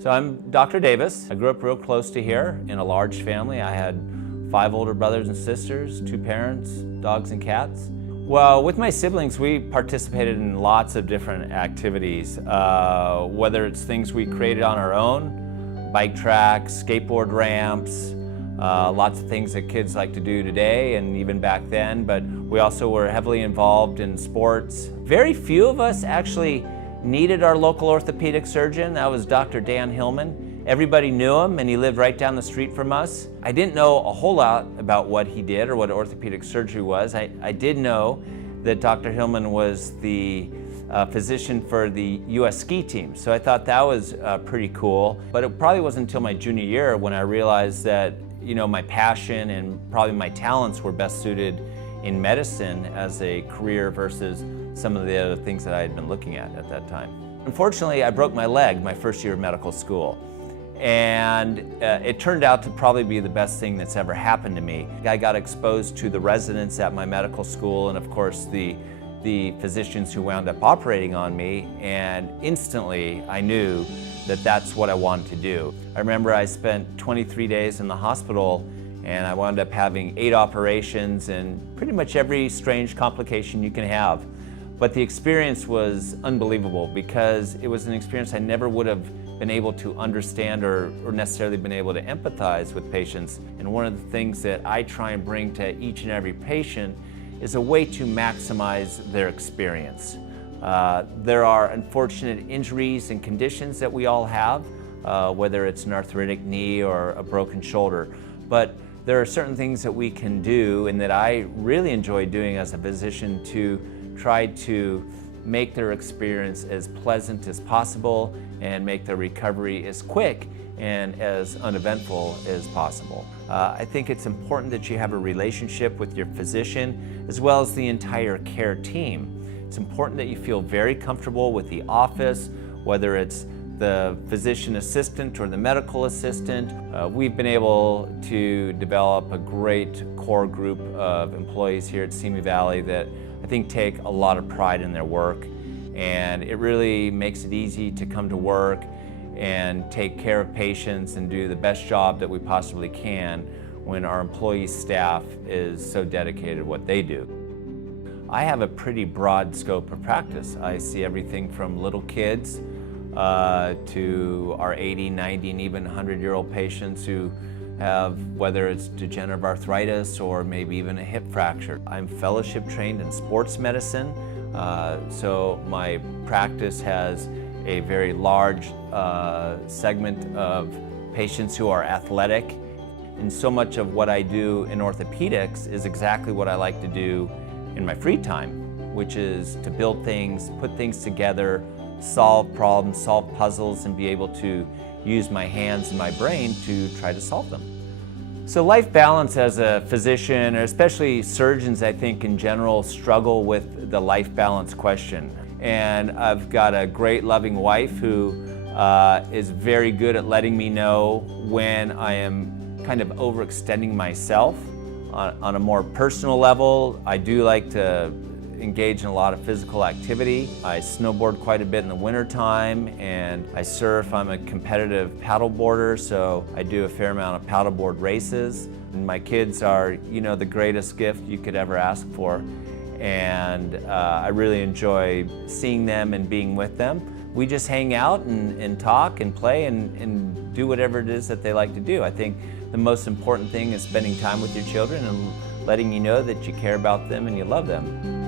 So I'm Dr. Davis. I grew up real close to here in a large family. I had 5 older brothers and sisters, 2 parents, dogs and cats. Well, with my siblings, we participated in lots of different activities, whether it's things we created on our own, bike tracks, skateboard ramps, lots of things that kids like to do today and even back then, but we also were heavily involved in sports. Very few of us actually needed our local orthopedic surgeon. That was Dr. Dan Hillman. Everybody knew him and he lived right down the street from us. I didn't know a whole lot about what he did or what orthopedic surgery was. I did know that Dr. Hillman was the physician for the U.S. ski team, so I thought that was pretty cool. But it probably wasn't until my junior year when I realized that my passion and probably my talents were best suited in medicine as a career versus some of the other things that I had been looking at that time. Unfortunately, I broke my leg my first year of medical school, and it turned out to probably be the best thing that's ever happened to me. I got exposed to the residents at my medical school and of course the physicians who wound up operating on me, and instantly I knew that that's what I wanted to do. I remember I spent 23 days in the hospital and I wound up having 8 operations and pretty much every strange complication you can have. But the experience was unbelievable because it was an experience I never would have been able to understand or necessarily been able to empathize with patients. And one of the things that I try and bring to each and every patient is a way to maximize their experience. There are unfortunate injuries and conditions that we all have, whether it's an arthritic knee or a broken shoulder. But there are certain things that we can do and that I really enjoy doing as a physician to try to make their experience as pleasant as possible and make their recovery as quick and as uneventful as possible. I think it's important that you have a relationship with your physician as well as the entire care team. It's important that you feel very comfortable with the office, whether it's the physician assistant or the medical assistant. We've been able to develop a great core group of employees here at Simi Valley that I think take a lot of pride in their work, and it really makes it easy to come to work and take care of patients and do the best job that we possibly can when our employee staff is so dedicated to what they do. I have a pretty broad scope of practice. I see everything from little kids to our 80, 90, and even 100-year-old patients who have, whether it's degenerative arthritis or maybe even a hip fracture. I'm fellowship trained in sports medicine, so my practice has a very large segment of patients who are athletic. And so much of what I do in orthopedics is exactly what I like to do in my free time, which is to build things, put things together, solve problems, solve puzzles, and be able to use my hands and my brain to try to solve them. So life balance as a physician, or especially surgeons I think in general, struggle with the life balance question. And I've got a great loving wife who is very good at letting me know when I am kind of overextending myself. On a more personal level, I do like to engage in a lot of physical activity. I snowboard quite a bit in the wintertime, and I surf. I'm a competitive paddleboarder, so I do a fair amount of paddleboard races. And my kids are, the greatest gift you could ever ask for, and I really enjoy seeing them and being with them. We just hang out and talk and play and do whatever it is that they like to do. I think the most important thing is spending time with your children and letting you know that you care about them and you love them.